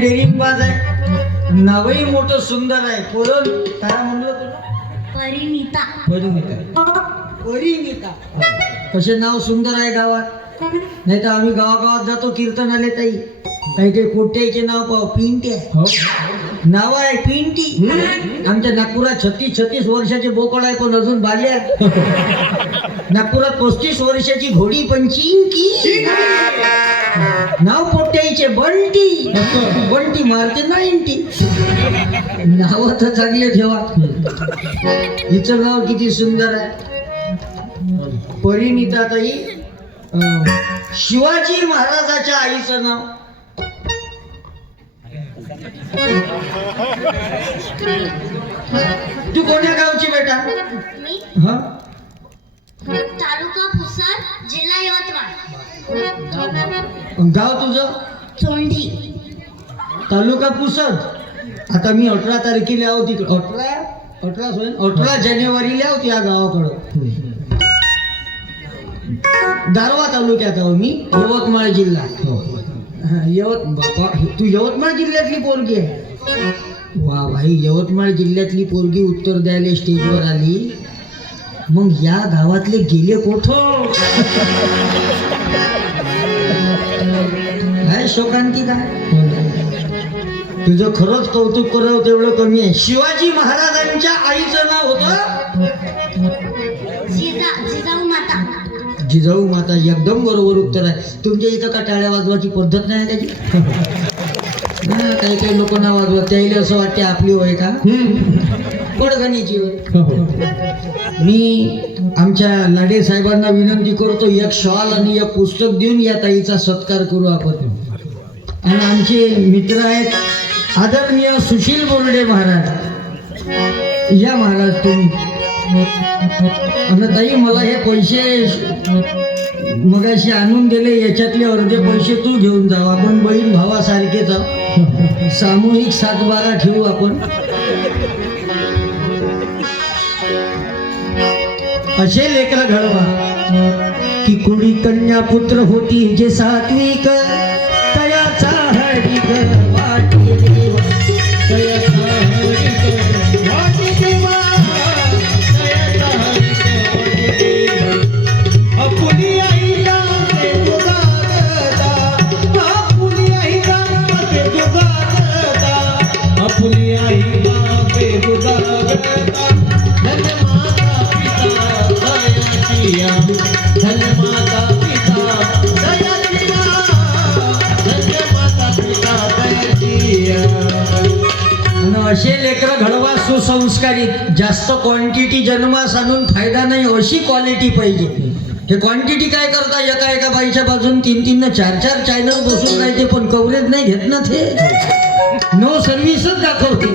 डेअरिंगबाज आहे, नावही मोठं सुंदर आहे. पोरं काय म्हणलं तुला? परिणिता. परिणिता. कसे नाव सुंदर आहे गावात. नाही तर आम्ही गावागावात जातो कीर्तनाले ताई, काही काही पोट्याचे नाव पाहू. पिंटी आहे नाव आहे, पिंटी. आमच्या नागपुरात 36 वर्षाचे बोकड आहे, पण अजून बाल्या. नागपुरात 35 वर्षाची घोडी पण चिंकी. नाव पोट्याचे बंटी. बंटी मारते 90. नाव तर चांगले ठेवा. हिचं नाव किती सुंदर आहे, परिणिता ताई. शिवाजी महाराजाच्या आईचं नाव तू कोण्या गावची बेटा? मी हा, तालुका पुसद, जिल्हा यवतमाळ. गाव तुझं? चोंडी. तालुका पुसद. आता मी 18 तारखेला आहो तिकडे. 18 जानेवारीला आहो त्या गावाकडं. दारवा तालुक्यात आहो मी, यवतमाळ जिल्हा. बापा, तू यवतमाळ जिल्ह्यातली पोरगी आहे? वा भाई, यवतमाळ जिल्ह्यातली पोरगी उत्तर द्यायला स्टेजवर आली. मग या गावातले गेले कोठं? काय शोकांती काय? तुझं खरंच कौतुक करावं तेवढं कमी आहे. शिवाजी महाराजांच्या आईचं नाव होतं जिजाऊ माता. जिजाऊ माता. एकदम बरोबर उत्तर आहे. तुमच्या इथं का टाळ्या वाजवायची पद्धत नाही त्याची? काही काही लोक ना वाजवत, त्याला असं वाटते आपली होय का, पडगणीची होय. मी आमच्या लाडे साहेबांना विनंती करतो, एक शॉल आणि एक पुस्तक देऊन या ताईचा सत्कार करू आपण. आणि आमचे मित्र आहेत आदरणीय सुशील बोर्डे महाराज. या महाराज तुम्ही. आणि ताई, मला हे पैसे मगाशी आणून दिले, याच्यातले अर्धे पैसे तू घेऊन जाऊ. आपण बहीण भावासारखेच आहोत. सामूहिक 7-12 ठेवू आपण. असे लेकर घडवा की कुडी कन्या पुत्र होती जे सात्विक, तयाचा हरी वाटी देवा, तयाचा हरी वाटी देवा, तयाचा हरी देवा. अपुली आईला ते दुगारता, अपुली आईला ते दुगारता, अपुली आईला ते दुगारता. धन्य माता पिता दयाचिया, धन्य माता पिता दयाचिया, धन्य माता पिता दयाचिया. आणि असे लेकरं घडवा सुसंस्कारित. जास्त क्वांटिटी जन्मास आणून फायदा नाही, अशी क्वालिटी पाहिजे. हे क्वांटिटी काय करता, एका बाईच्या बाजून 3-3 न 4-4 चॅनल बसून राहते, पण कव्हरेज नाही घेत ना. ते नो सर्व्हिसच दाखवते.